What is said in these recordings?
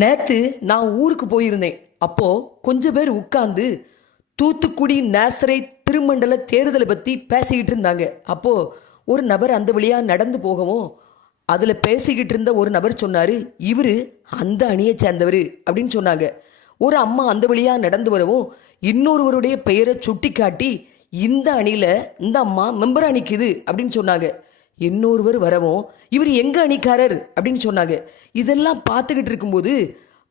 நேத்து நான் ஊருக்கு போயிருந்தேன். அப்போ கொஞ்சம் பேர் உட்கார்ந்து தூத்துக்குடி நேசரை திருமண்டல தேர்தலை பத்தி பேசிக்கிட்டு இருந்தாங்க. அப்போ ஒரு நபர் அந்த வழியா நடந்து போகவும் அதுல பேசிக்கிட்டு இருந்த ஒரு நபர் சொன்னாரு, இவரு அந்த அணியை சேர்ந்தவர் அப்படின்னு சொன்னாங்க. ஒரு அம்மா அந்த வழியா நடந்து வரவும் இன்னொருவருடைய பெயரை சுட்டி காட்டி இந்த அணியில இந்த அம்மா மெம்பரா நிக்குது அப்படின்னு சொன்னாங்க. இன்னொருவர் வரவும் இவர் எங்க அணிக்காரர் அப்படின்னு சொன்னாங்க. இதெல்லாம் பார்த்துக்கிட்டு இருக்கும்போது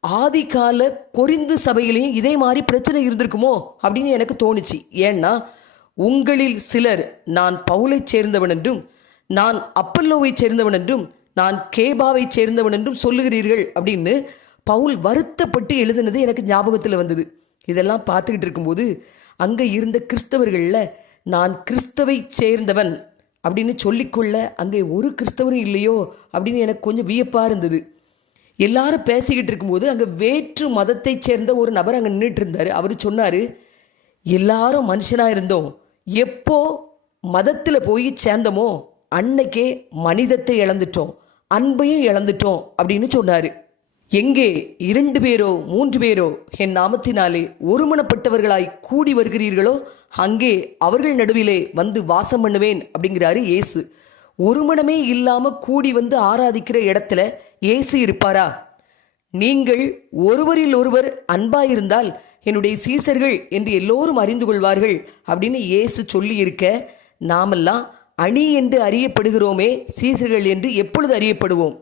ஆதிகால கொரிந்து சபையிலையும் இதே மாதிரி பிரச்சனை இருந்திருக்குமோ அப்படின்னு எனக்கு தோணுச்சு. ஏன்னா உங்களில் சிலர் நான் பவுலை சேர்ந்தவன் என்றும் நான் அப்பல்லோவை சேர்ந்தவன் என்றும் நான் கேபாவை சேர்ந்தவன் என்றும் சொல்லுகிறீர்கள் அப்படின்னு பவுல் வருத்தப்பட்டு எழுதினது எனக்கு ஞாபகத்தில் வந்தது. இதெல்லாம் பார்த்துக்கிட்டு இருக்கும்போது அங்கே இருந்த கிறிஸ்தவர்களில் நான் கிறிஸ்தவை சேர்ந்தவன் அப்படின்னு சொல்லிக்கொள்ள அங்கே ஒரு கிறிஸ்தவரும் இல்லையோ அப்படின்னு எனக்கு கொஞ்சம் வியப்பாக இருந்தது. எல்லாரும் பேசிக்கிட்டு இருக்கும்போது அங்கே வேற்று மதத்தை சேர்ந்த ஒரு நபர் அங்கே நின்றுட்டு இருந்தார். அவர் சொன்னார், எல்லாரும் மனுஷனாக இருந்தோம், எப்போ மதத்தில் போய் சேர்ந்தோமோ அன்னைக்கே மனிதத்தை இழந்துட்டோம், அன்பையும் இழந்துட்டோம் அப்படின்னு சொன்னார். எங்கே 2 பேரோ 3 பேரோ என் நாமத்தினாலே ஒருமனப்பட்டவர்களாய் கூடி வருகிறீர்களோ அங்கே அவர்கள் நடுவிலே வந்து வாசம் பண்ணுவேன் அப்படிங்கிறாரு இயேசு. ஒருமனமே இல்லாம கூடி வந்து ஆராதிக்கிற இடத்துல இயேசு இருப்பாரா? நீங்கள் ஒருவரில் ஒருவர் அன்பாயிருந்தால் என்னுடைய சீசர்கள் என்று எல்லோரும் அறிந்து கொள்வார்கள் அப்படின்னு இயேசு சொல்லி இருக்க, நாமெல்லாம் அணி என்று அறியப்படுகிறோமே, சீசர்கள் என்று எப்பொழுது அறியப்படுவோம்?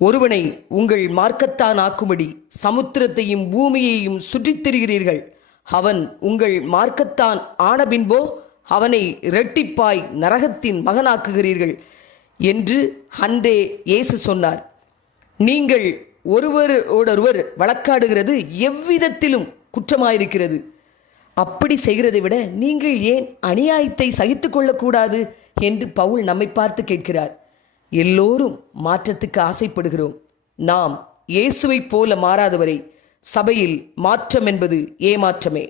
ஒருவனை உங்கள் மார்க்கத்தான் ஆக்கும்படி சமுத்திரத்தையும் பூமியையும் சுற்றித் திரிகிறீர்கள், அவன் உங்கள் மார்க்கத்தான் ஆன பின்போ அவனை இரட்டிப்பாய் நரகத்தின் மகனாக்குகிறீர்கள் என்று அன்றே இயேசு சொன்னார். நீங்கள் ஒருவரோடொருவர் வழக்காடுகிறது எவ்விதத்திலும் குற்றமாயிருக்கிறது. அப்படி செய்கிறதை விட நீங்கள் ஏன் அநியாயத்தை சகித்து கொள்ளக்கூடாது என்று பவுல் நம்மை பார்த்து கேட்கிறார். எல்லோரும் மாற்றத்துக்கு ஆசைப்படுகிறோம். நாம் இயேசுவைப் போல மாறாதவரை சபையில் மாற்றம் என்பது ஏமாற்றமே.